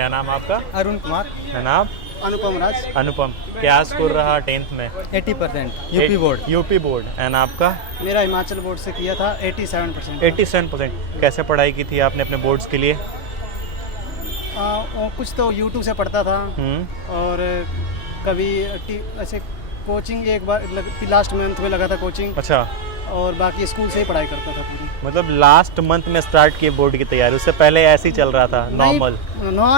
क्या नाम आपका? अरुण कुमार। है नाम? अनुपम राज। अनुपम। क्या स्कोर रहा 10th में? 80% UP board. UP board. And आपका? मेरा हिमाचल बोर्ड से किया था 87%। 87%। कैसे पढ़ाई की थी आपने अपने बोर्ड्स के लिए? कुछ तो यूट्यूब से पढ़ता था और कभी ऐसे कोचिंग एक बार लास्ट मंथ में लगा था कोचिंग। अच्छा। और बाकी स्कूल से ही पढ़ाई करता था पूरी। मतलब लास्ट मंथ में स्टार्ट किए बोर्ड की तैयारी, उससे पहले ऐसे ही चल रहा था नॉर्मल?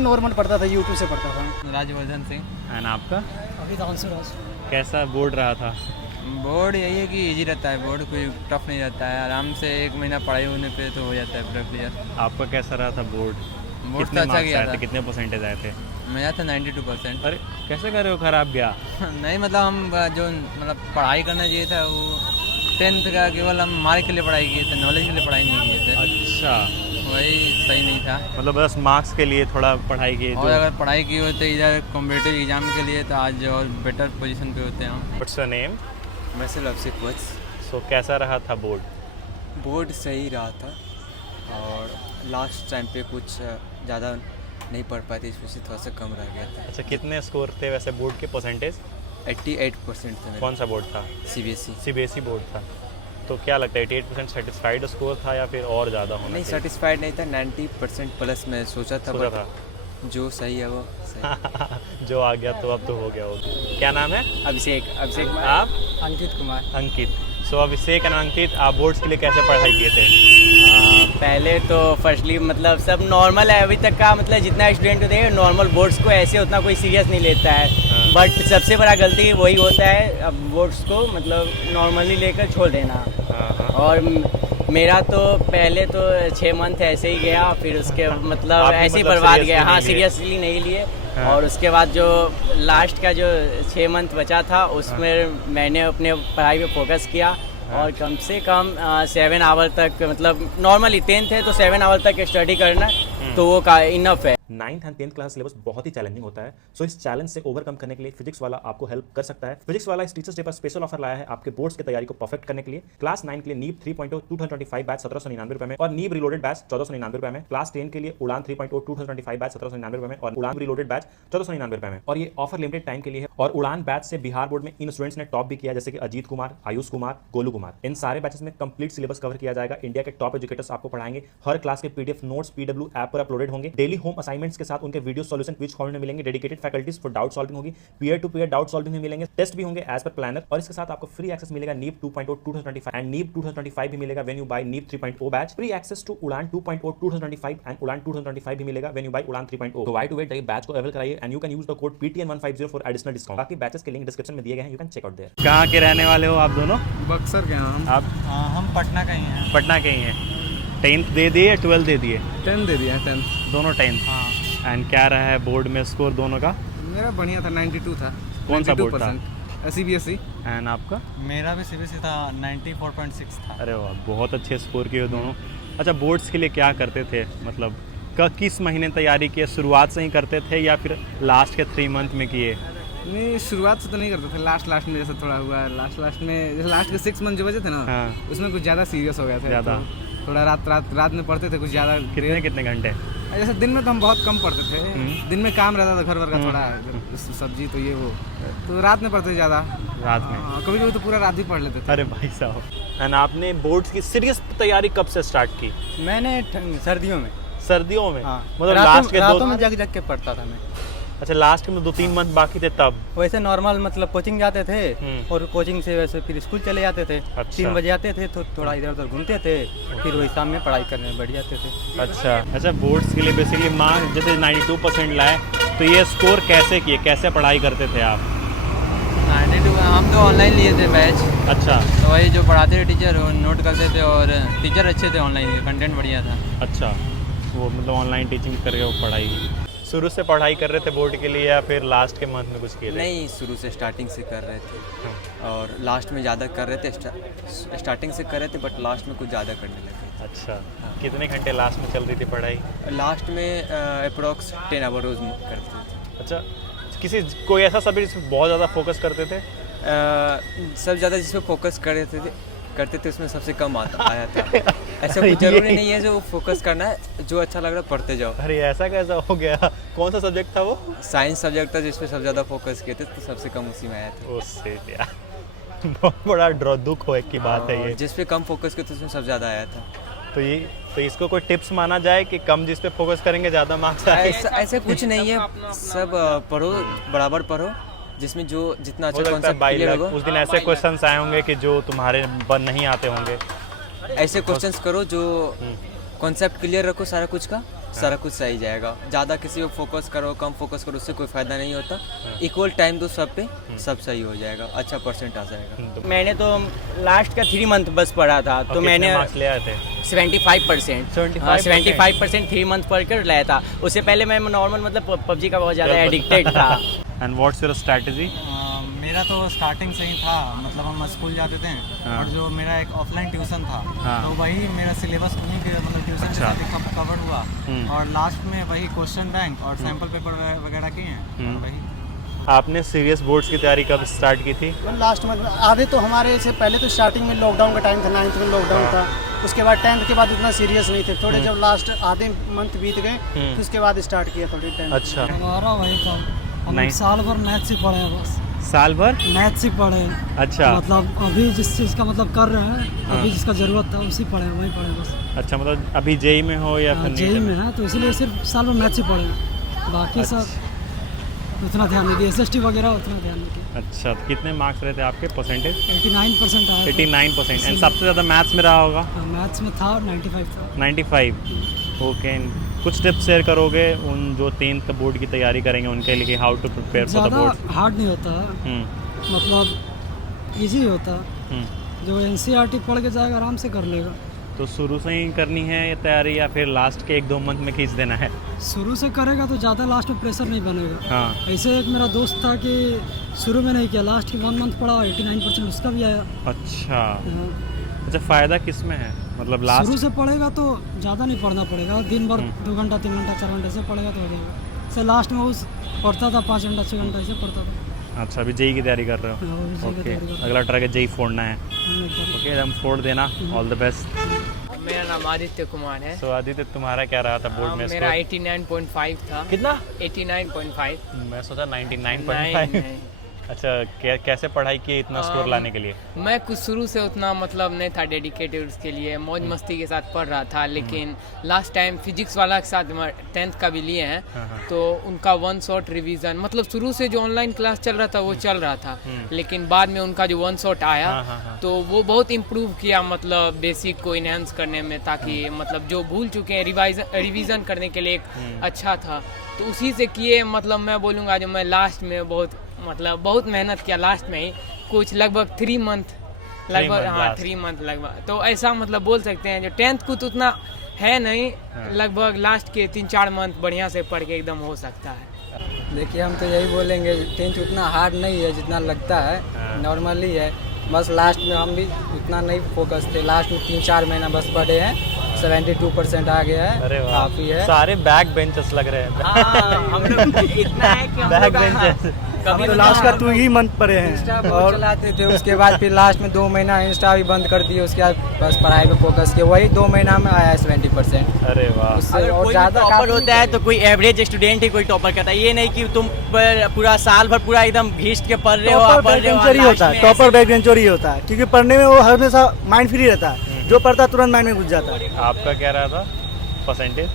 नॉर्मल पढ़ता था, यूट्यूब से पढ़ता था। राजवर्धन सिंह। एंड आपका? अभिधांशु राज। कैसा बोर्ड रहा था? बोर्ड यही है कि इजी रहता है, बोर्ड कोई टफ नहीं रहता है, आराम से 1 महीना पढ़ाई होने पे तो हो जाता है पूरा क्लियर। आपका कैसा रहा था बोर्ड? बोर्ड तो अच्छा गया था। कितने परसेंटेज आए थे? मेरा था 92%। अरे कैसे कर रहे हो, खराब गया? नहीं मतलब हम जो मतलब पढ़ाई करना चाहिए था वो 10th का केवल हम मार्क के लिए पढ़ाई किए थे, नॉलेज के लिए पढ़ाई नहीं किए थे। अच्छा। वही सही नहीं था, मतलब बस मार्क्स के लिए थोड़ा पढ़ाई की। और अगर पढ़ाई की होते इधर कॉम्पिटिटिव एग्जाम के लिए तो आज और बेटर पोजीशन पे होते हैं हम। What's your name? मैं सिर्फ अभिषेक वत्स। सो कैसा रहा था बोर्ड? बोर्ड सही रहा था और लास्ट टाइम पे कुछ ज़्यादा नहीं पढ़ पाए थे, इसमें से थोड़ा सा कम रह गया था। अच्छा, कितने स्कोर थे वैसे बोर्ड के परसेंटेज? 88% थे मेरे। कौन सा बोर्ड था? CBSE। CBSE बोर्ड था। तो क्या लगता है 88% सेटिस्फाइड स्कोर था या फिर और ज़्यादा होना नहीं, चाहिए? सेटिस्फाइड नहीं था, 90% प्लस मैं सोचा था। सोचा था। जो सही है वो सही। जो आ गया तो अब तो हो गया होगा। क्या नाम है? अभिषेक। आप? अंकित कुमार। अंकित। सो अभिषेक और अंकित, आप बोर्ड्स के लिए कैसे पढ़ाई किए थे? पहले तो फर्स्टली मतलब सब नॉर्मल है अभी तक का, मतलब जितना स्टूडेंट होते हैं नॉर्मल बोर्ड्स को ऐसे उतना कोई सीरियस नहीं लेता है। बट सबसे बड़ा गलती वही होता है अब बोर्ड्स को मतलब नॉर्मली लेकर छोड़ देना। और मेरा तो पहले तो 6 मंथ ऐसे ही गया, फिर उसके मतलब ऐसे ही बर्बाद गया। हाँ, सीरियसली नहीं लिए। और उसके बाद जो लास्ट का जो 6 मंथ बचा था उसमें मैंने अपने पढ़ाई पे फोकस किया और कम से कम 7 आवर तक, मतलब नॉर्मली 10th है तो 7 आवर तक स्टडी करना तो वो का इनफ है। 9th and 10th class syllabus बहुत ही चैलेंजिंग होता है, सो इस चैलेंज से ओवरकम करने के लिए फिजिक्स वाला आपको हेल्प कर सकता है। फिजिक्स वाला इस टीचर्स डे पर स्पेशल ऑफर लाया है आपके बोर्ड्स की तैयारी को परफेक्ट करने के लिए। क्लास 9 के लिए नीब 3.0 2025 बैच 1799 रुपए में और नीब रिलोडेड बैच 1499 रुपए में। क्लास 10 के लिए उड़ान 3.0 2025 बैच 1799 रुपए में और उड़ान रिलोडेड बैच 1499 रुपए में। और ये ऑफर लिमिटेड टाइम के लिए है। और उड़ान बैच से बिहार बोर्ड में इन स्टूडेंट्स ने टॉप भी किया, जैसे कि अजीत कुमार, आयुष कुमार, गोलू कुमार। इन सारे बैचेस में कंप्लीट सिलेबस कवर किया जाएगा। इंडिया के टॉप एजुकेटर्स आपको पढ़ाएंगे। हर क्लास के PDF नोट्स PW ऐप पर अपलोडेड होंगे। डेली होम असाइनमेंट्स के साथ उनके वीडियो सॉल्यूशन क्विज कॉर्नर में मिलेंगे। Dedicated faculties for doubt solving होगी। Peer to peer doubt solving भी मिलेंगे। टेस्ट भी होंगे एज पर प्लानर। और इसके साथ आपको फ्री एक्सेस मिलेगा नीब 2.0 2025 एंड नीब 2025 भी मिलेगा when you buy Neev 3.0 batch. Free access to Udaan 2.0 2025 and उड़ान 2025 भी मिलेगा व्हेन यू बाय उड़ान 3.0। तो व्हाई टू वेट, बैच को अवेल कराइए and you can use the code PTN150 for additional discount. बाकी बैचेस के लिंक डिस्क्रिप्शन में दिए गए हैं, you can check out there. कहाँ के रहने वाले हो आप दोनों? बक्सर के हम। आप? हम पटना का ही हैं। पटना के ही हैं। 10th दे दिए या 12th दे दिए? 10 दे दिया, 10। दोनों 10th। हाँ, एंड क्या रहा है बोर्ड में स्कोर दोनों का? मेरा बढ़िया था, 92 था। कौन सा बोर्ड था? CBSE। एंड आपका? मेरा भी CBSE था, 94.6 था। अरे वाह, बहुत अच्छे स्कोर किए दोनों। अच्छा, बोर्ड्स के लिए क्या करते थे, मतलब किस महीने तैयारी किए? शुरुआत से ही करते थे या फिर लास्ट के 3 मंथ में किए? नहीं, शुरुआत से तो नहीं करते थे, लास्ट में जैसे थोड़ा हुआ। लास्ट में जैसे लास्ट के 6 मंथ जो बचे थे ना, हाँ। उसमें कुछ ज़्यादा सीरियस हो गया था। ज़्यादा? तो थोड़ा रात में पढ़ते थे कुछ ज़्यादा। कितने घंटे? जैसे दिन में तो हम बहुत कम पढ़ते थे। दिन में काम रहता था घर वर का, थोड़ा सब्जी तो ये वो, तो रात में पढ़ते थे ज़्यादा। रात में? कभी कभी तो पूरा रात ही पढ़ लेते थे। अरे भाई साहब। एंड आपने बोर्ड्स की सीरियस तैयारी कब से स्टार्ट की? मैंने सर्दियों में। सर्दियों में? हाँ। मतलब लास्ट के रातों में जग के पढ़ता था मैं। अच्छा, लास्ट के में 2-3 मंथ बाकी थे तब? वैसे नॉर्मल मतलब कोचिंग जाते थे और कोचिंग से वैसे फिर स्कूल चले जाते थे। अच्छा। 3 बजे आते थे तो थोड़ा इधर उधर घूमते थे, फिर वही शाम में पढ़ाई करने बैठ जाते थे। अच्छा, बोर्ड्स के लिए बेसिकली मार्क्स जैसे 92% लाए, तो ये स्कोर कैसे किए, कैसे पढ़ाई करते थे आप? 92 हम तो ऑनलाइन लिए थे बैच। अच्छा। तो वही जो पढ़ाते थे टीचर वो नोट करते थे और टीचर अच्छे थे, ऑनलाइन के कंटेंट बढ़िया था। अच्छा, वो मतलब ऑनलाइन टीचिंग करके वो पढ़ाई शुरू से पढ़ाई कर रहे थे बोर्ड के लिए या फिर लास्ट के मंथ में कुछ किए थे? नहीं, शुरू से स्टार्टिंग से कर रहे थे और लास्ट में ज़्यादा कर रहे थे। स्टार्टिंग से कर रहे थे बट लास्ट में कुछ ज़्यादा करने लगे। अच्छा, कितने घंटे लास्ट में चल रही थी पढ़ाई? लास्ट में अप्रोक्स 10 आवर रोज़ करते थे। अच्छा, कोई ऐसा सब्जेक्ट जिसमें बहुत ज़्यादा फोकस करते थे? सब ज़्यादा जिसमें फोकस करते थे उसमें सबसे कम आया था। ऐसा कुछ जरूरी नहीं है जो फोकस करना है, जो अच्छा लग रहा है पढ़ते जाओ। अरे ऐसा कैसा हो गया? कौन सा सब्जेक्ट था वो? साइंस सब्जेक्ट था जिस पे सबसे ज़्यादा फोकस किए थे, तो सबसे कम उसी में आया था। ओ शिट यार, बहुत बड़ा दुख हो की बात है और ये। जिस पे कम फोकस किए थे उसमें सबसे ज़्यादा आया था। तो इसको कोई टिप्स माना जाए कि कम जिस पे फोकस करेंगे ज़्यादा मार्क्स आएंगे? ऐसा कुछ नहीं है, सब पढ़ो, बराबर पढ़ो, जिसमें जो जितना हो अच्छा सकता है कॉन्सेप्ट बाई क्लियर लक होगा उस दिन ऐसे क्वेश्चंस आए होंगे कि जो तुम्हारे नहीं आते होंगे। ऐसे क्वेश्चंस करो जो कॉन्सेप्ट क्लियर रखो, सारा कुछ का सारा कुछ सही जाएगा। ज़्यादा किसी को फोकस करो, कम फोकस करो, उससे कोई फ़ायदा नहीं होता। इक्वल टाइम दो सब पे, सब सही हो जाएगा, अच्छा परसेंट आ जाएगा। मैंने तो लास्ट का 3 मंथ बस पढ़ा था, तो मैंने मार्क्स ले आए थे 75%। 75% 3 मंथ पढ़ कर लाया था। उससे पहले मैं नॉर्मल मतलब पबजी का बहुत ज़्यादा एडिक्टेड था। And what's your strategy? मेरा तो स्टार्टिंग से ही था, मतलब हम स्कूल जाते थे और जो मेरा एक ऑफलाइन ट्यूशन था तो वही मेरा सिलेबस उन्हीं के मतलब ट्यूशन के साथ ही कवर हुआ और लास्ट में वही क्वेश्चन बैंक और सैम्पल पेपर वगैरह किए हैं। वही आपने सीरियस बोर्ड्स की तैयारी कब स्टार्ट की थी? लास्ट मंथ आधे तो हमारे से पहले तो स्टार्टिंग में लॉकडाउन का टाइम था, 9th में लॉकडाउन था। उसके बाद 10th के बाद उतना सीरियस नहीं थे, थोड़े जब लास्ट आधे मंथ बीत गए तो उसके बाद स्टार्ट किया थोड़ी 10th। अच्छा, हमारा वही था, हम नहीं। साल भर मैथ्स ही पढ़े हैं, बस साल भर? मैथ्स ही पढ़े हैं। अच्छा, मतलब अभी जिस चीज़ का मतलब कर रहे हैं, अभी जिसका ज़रूरत था उसी पढ़े, वही पढ़े बस। अच्छा, मतलब अभी जेई में हो या फिर जेई में है तो इसलिए सिर्फ साल भर मैथ्स ही पढ़े हैं, बाकी सब उतना ध्यान नहीं दिया, SST वगैरह उतना ध्यान नहीं दिया। अच्छा, तो कितने मार्क्स रहे थे आपके परसेंटेज? 89% आया। 89%। एंड सबसे ज़्यादा मैथ्स में रहा होगा? मैथ्स में था 95 था। 95। ओके, कुछ टिप्स शेयर करोगे उन जो 10th बोर्ड की तैयारी करेंगे उनके लिए, how to prepare for the ज़्यादा बोर्ड? हार्ड नहीं होता, मतलब इजी होता। जो NCERT पढ़ के जाएगा आराम से कर लेगा। तो शुरू से ही करनी है ये तैयारी या फिर लास्ट के 1-2 मंथ में खींच देना है? शुरू से करेगा तो ज़्यादा लास्ट में प्रेशर नहीं बनेगा। हाँ। ऐसे एक मेरा दोस्त था कि शुरू में नहीं किया, लास्ट की 1 मंथ पढ़ा, 89% उसका भी आया। अच्छा, हाँ। अच्छा, फ़ायदा किस में है? मतलब शुरू लास्ट से पढ़ेगा तो ज़्यादा नहीं पढ़ना पड़ेगा, दिन भर 2 घंटा 3 घंटा 4 घंटे से पढ़ेगा तो हो जाएगा। से लास्ट में उस पढ़ता था 5 घंटा 6 घंटा ऐसे पढ़ता था। अच्छा, अभी जेई की तैयारी कर रहे हो? हाँ, अभी JEE की ओके, तैयारी कर रहा अगला ट्रैक जेई फोड़ना है। हूँ एकदम। ओके, हम फोड़ देना। All the best. मेरा नाम आदित्य कुमार है। सो आदित्य, तुम्हारा क्या रहा था बोर्ड में? मेरा score? 89.5 था। कितना? 89.5। मैं सोचा 99.5। नहीं। अच्छा, कैसे पढ़ाई की इतना स्कोर लाने के लिए? मैं कुछ शुरू से उतना मतलब नहीं था डेडिकेटेड उसके लिए, मौज मस्ती के साथ पढ़ रहा था, लेकिन लास्ट टाइम फिजिक्स वाला के साथ 10th का भी लिए हैं तो उनका 1 शॉट रिवीजन, मतलब शुरू से जो ऑनलाइन क्लास चल रहा था वो चल रहा था, लेकिन बाद में उनका जो 1 शॉट आया तो वो बहुत इम्प्रूव किया, मतलब बेसिक को इनहेंस करने में, ताकि मतलब जो भूल चुके हैं रिवीजन करने के लिए एक अच्छा था। तो उसी से किए, मतलब मैं बोलूँगा जो मैं लास्ट में बहुत मेहनत किया, लास्ट में ही कुछ लगभग 3 मंथ लगभग, हाँ 3 मंथ लगभग, तो ऐसा मतलब बोल सकते हैं जो 10th को तो उतना है नहीं, लगभग लास्ट के 3-4 मंथ बढ़िया से पढ़ के एकदम हो सकता है। देखिए हम तो यही बोलेंगे, 10th उतना हार्ड नहीं है जितना लगता है, नॉर्मली है। बस लास्ट में हम भी उतना नहीं फोकस थे, लास्ट में 3-4 महीना बस पढ़े हैं, 72% आ गया है। अरे वाह, काफ़ी है। सारे बैक बेंचेस लग रहे हैं। हम लोग इतना है कि हम बैक लोग बेंचेस। कभी तो लास्ट का 2 ही मंथ पढ़े हैं इंस्टा बहुत चलाते थे, उसके बाद फिर लास्ट में 2 महीना इंस्टा भी बंद कर दिए, उसके बाद बस पढ़ाई पे फोकस किया, वही 2 महीना में आया है 70%। अरे वाह। उससे अगर और कोई ज़्यादा टॉपर होता है तो कोई एवरेज स्टूडेंट ही कोई टॉपर करता है, ये नहीं कि तुम पूरा साल भर पूरा एकदम घिस के पढ़ रहे हो। टॉपर बैकबेंचर ही होता है, टॉपर बैकबेंचर ही होता है, क्योंकि पढ़ने में वो हमेशा माइंड फ्री रहता है, जो पढ़ता है तुरंत माइंड में घुस जाता है। आपका क्या रहा था परसेंटेज?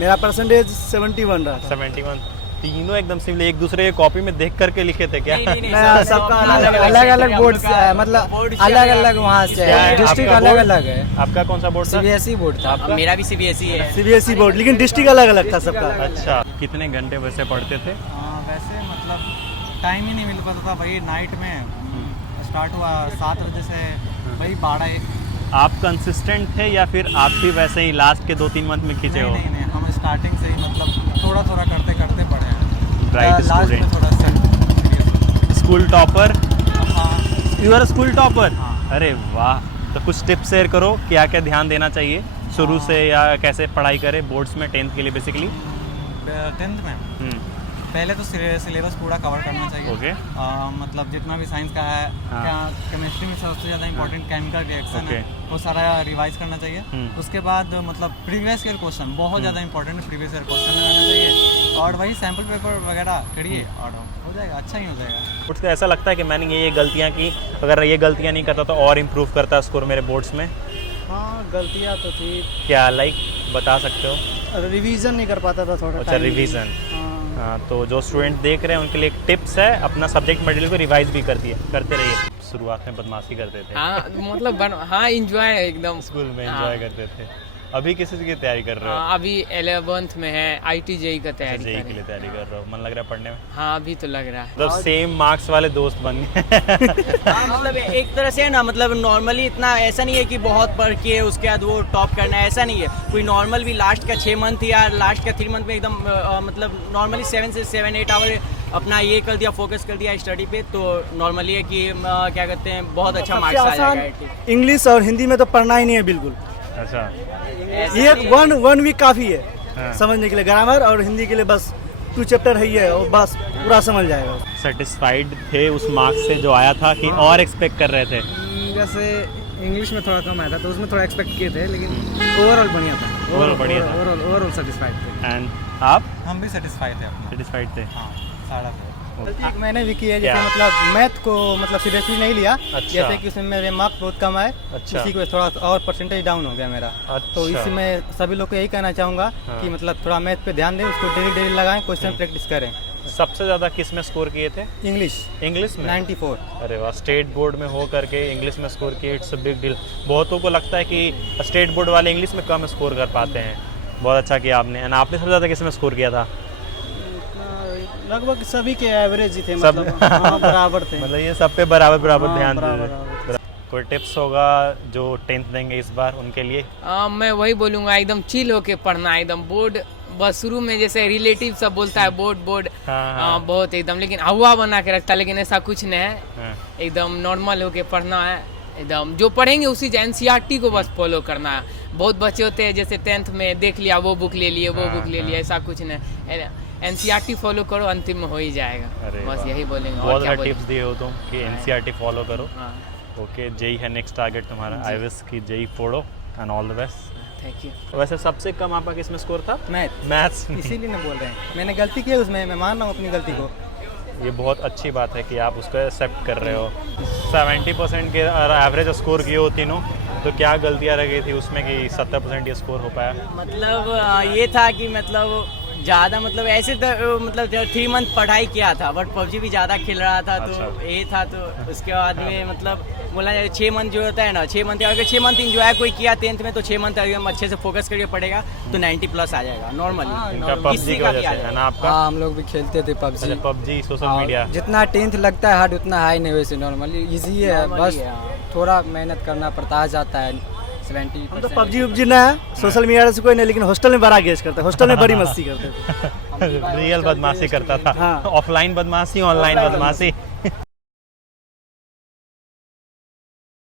मेरा परसेंटेज 71 रहा था। 71। तीनों एकदम सिंपल एक दूसरे की कॉपी में देख करके लिखे थे क्या? सबका अलग अलग बोर्ड से है, मतलब अलग अलग वहाँ से है, डिस्ट्रिक्ट अलग अलग है। आपका कौन सा बोर्ड था? CBSE बोर्ड था। आपका? मेरा भी CBSE है। CBSE बोर्ड, लेकिन डिस्ट्रिक्ट अलग अलग था सबका। अच्छा, कितने घंटे वैसे पढ़ते थे? वैसे मतलब टाइम ही नहीं मिल पाता था, वही नाइट में स्टार्ट हुआ 7 बजे से वही 12-1। आप कंसिस्टेंट थे या फिर आप भी वैसे ही लास्ट के 2-3 मंथ में खींचे हो? नहीं, हम स्टार्टिंग से ही मतलब थोड़ा थोड़ा करते करते पढ़े हैं। ब्राइट लास्ट में स्टूडेंट। थोड़ा सा स्कूल टॉपर? हाँ। You are school topper? अरे वाह। तो कुछ टिप्स शेयर करो, क्या क्या ध्यान देना चाहिए शुरू से, या कैसे पढ़ाई करें बोर्ड्स में 10th के लिए बेसिकली? 10th में पहले तो सिलेबस पूरा कवर करना चाहिए। ओके। मतलब जितना भी साइंस का है, क्या केमिस्ट्री में सबसे ज़्यादा इंपॉर्टेंट केमिकल रिएक्शन है, वो सारा रिवाइज करना चाहिए। उसके बाद मतलब प्रीवियस ईयर क्वेश्चन बहुत ज़्यादा इंपॉर्टेंट है, प्रीवियस ईयर क्वेश्चन लगाना चाहिए और वही सैम्पल पेपर वगैरह करिए और हो जाएगा, अच्छा ही हो जाएगा। उसको ऐसा लगता है कि मैंने ये गलतियाँ की, अगर ये गलतियाँ नहीं करता तो और इम्प्रूव करता स्कोर मेरे बोर्ड्स में? हाँ गलतियाँ तो थी। क्या लाइक बता सकते हो? रिवीजन नहीं कर पाता था थोड़ा। अच्छा रिवीजन। हाँ तो जो स्टूडेंट देख रहे हैं उनके लिए एक टिप्स है, अपना सब्जेक्ट मटेरियल को रिवाइज भी करते रहिए। शुरुआत में बदमाशी करते थे। हाँ मतलब हाँ इंजॉय एकदम स्कूल में एंजॉय करते थे। अभी किस चीज़ की तैयारी कर रहे हो? अभी 11th में है, IIT JEE का तैयारी जेई के लिए तैयारी कर रहे हो, मन लग रहा है पढ़ने में? हाँ अभी तो लग रहा है। मतलब सेम मार्क्स वाले दोस्त बन गए। हाँ मतलब एक तरह से ना, मतलब नॉर्मली इतना ऐसा नहीं है कि बहुत पढ़ के उसके बाद वो टॉप करना है, ऐसा नहीं है। कोई नॉर्मल भी लास्ट का 6 मंथ या लास्ट का 3 मंथ में एकदम मतलब नॉर्मली 7 से 7-8 आवर अपना ये कर दिया, फोकस कर दिया स्टडी पे, तो नॉर्मली है कि क्या कहते हैं बहुत अच्छा मार्क्स आ जाएगा। इंग्लिश और हिंदी में तो पढ़ना ही नहीं है बिल्कुल। अच्छा ये 1 वीक काफ़ी है समझने के लिए। ग्रामर और हिंदी के लिए बस 2 चैप्टर है ही है और बस पूरा समझ जाएगा। सेटिस्फाइड थे उस मार्क्स से जो आया था कि और एक्सपेक्ट कर रहे थे? जैसे इंग्लिश में थोड़ा कम आया था तो उसमें थोड़ा एक्सपेक्ट किए थे, लेकिन ओवरऑल बढ़िया था। ओवरऑल सेटिस्फाइड थे। एंड आप? हम भी सेटिस्फाइड थे। सेटिस्फाइड थे? हाँ सारा मैंने भी किया, जैसे मतलब मैथ को मतलब सीरियसली नहीं लिया। अच्छा। जैसे कि उसमें मेरे मार्क्स बहुत कम आए, अच्छा। इसी को थोड़ा और परसेंटेज डाउन हो गया मेरा। अच्छा। तो इसमें सभी लोग को यही कहना चाहूँगा कि मतलब थोड़ा मैथ पे ध्यान दें, उसको डेली लगाएं, क्वेश्चन प्रैक्टिस करें। सबसे ज़्यादा किस में स्कोर किए थे? इंग्लिश में 94। अरे वाह, स्टेट बोर्ड में हो करके इंग्लिश में स्कोर किए, इट्स अ बिग डील। बहुतों को लगता है कि स्टेट बोर्ड वाले इंग्लिश में कम स्कोर कर पाते हैं। बहुत अच्छा किया आपने। एंड आपने सबसे ज़्यादा किस में स्कोर किया था? लगभग सभी के एवरेज ही थे, मतलब हाँ, बराबर थे। मतलब ये सब पे बराबर हाँ, ध्यान बराबर। दे। कोई टिप्स होगा जो 10th देंगे इस बार उनके लिए? मैं वही बोलूँगा, एकदम चिल होके पढ़ना, एकदम बोर्ड बस शुरू में जैसे रिलेटिव सब बोलता है बोर्ड हाँ। बहुत एकदम, लेकिन हवा बना के रखता है, लेकिन ऐसा कुछ नहीं है। हाँ। एकदम नॉर्मल होके पढ़ना है, एकदम जो पढ़ेंगे उसी NCERT को बस फॉलो करना है। बहुत बच्चे होते हैं जैसे 10th में देख लिया वो बुक ले लिए, वो बुक ले लिया, ऐसा कुछ नहीं। NCERT फॉलो करो, अंतिम में हो ही जाएगा। बस यही बोलेंगे। बहुत अच्छा टिप्स दिए हो तुम कि NCERT फॉलो करो। हाँ। ओके, जेई है नेक्स्ट टारगेट तुम्हारा। आई विश की जेई फोड़ो and all the best. Thank you. वैसे सबसे कम आपका किस में स्कोर था? मैथ्स। इसीलिए मैं बोल रहे हैं, मैंने गलती की उसमें, मैं मान रहा हूँ अपनी गलती को। ये बहुत अच्छी बात है कि आप उसको एक्सेप्ट कर रहे हो। 70% के एवरेज स्कोर किए हो तीनों, तो क्या गलतियाँ रह गई थी उसमें कि 70% ये स्कोर हो पाया? मतलब ये था कि मतलब ज़्यादा मतलब ऐसे तो मतलब 3 मंथ पढ़ाई किया था, बट PUBG भी ज़्यादा खेल रहा था। अच्छा। तो ये था, तो उसके बाद में मतलब बोला जाए 6 मंथ जो होता है ना, 6 मंथ अगर 6 मंथ इंजॉय कोई किया 10th में, तो 6 मंथ अगर अच्छे से फोकस करके पढ़ेगा तो 90+ आ जाएगा नॉर्मली। इनका PUBG की वजह से है ना आपका? हाँ हम लोग भी खेलते थे PUBG। PUBG सोशल मीडिया जितना 10th लगता है हार्ड उतना हाई नहीं, वैसे नॉर्मली इजी है, बस थोड़ा मेहनत करना पड़ता, आ जाता है 70%। हम तो PUBG ना है, सोशल मीडिया से कोई नहीं, लेकिन हॉस्टल में बड़ा गेस करते, हॉस्टल में बड़ी मस्ती करते थे। रियल बदमाशी करता था। ऑफलाइन बदमाशी, ऑनलाइन बदमाशी।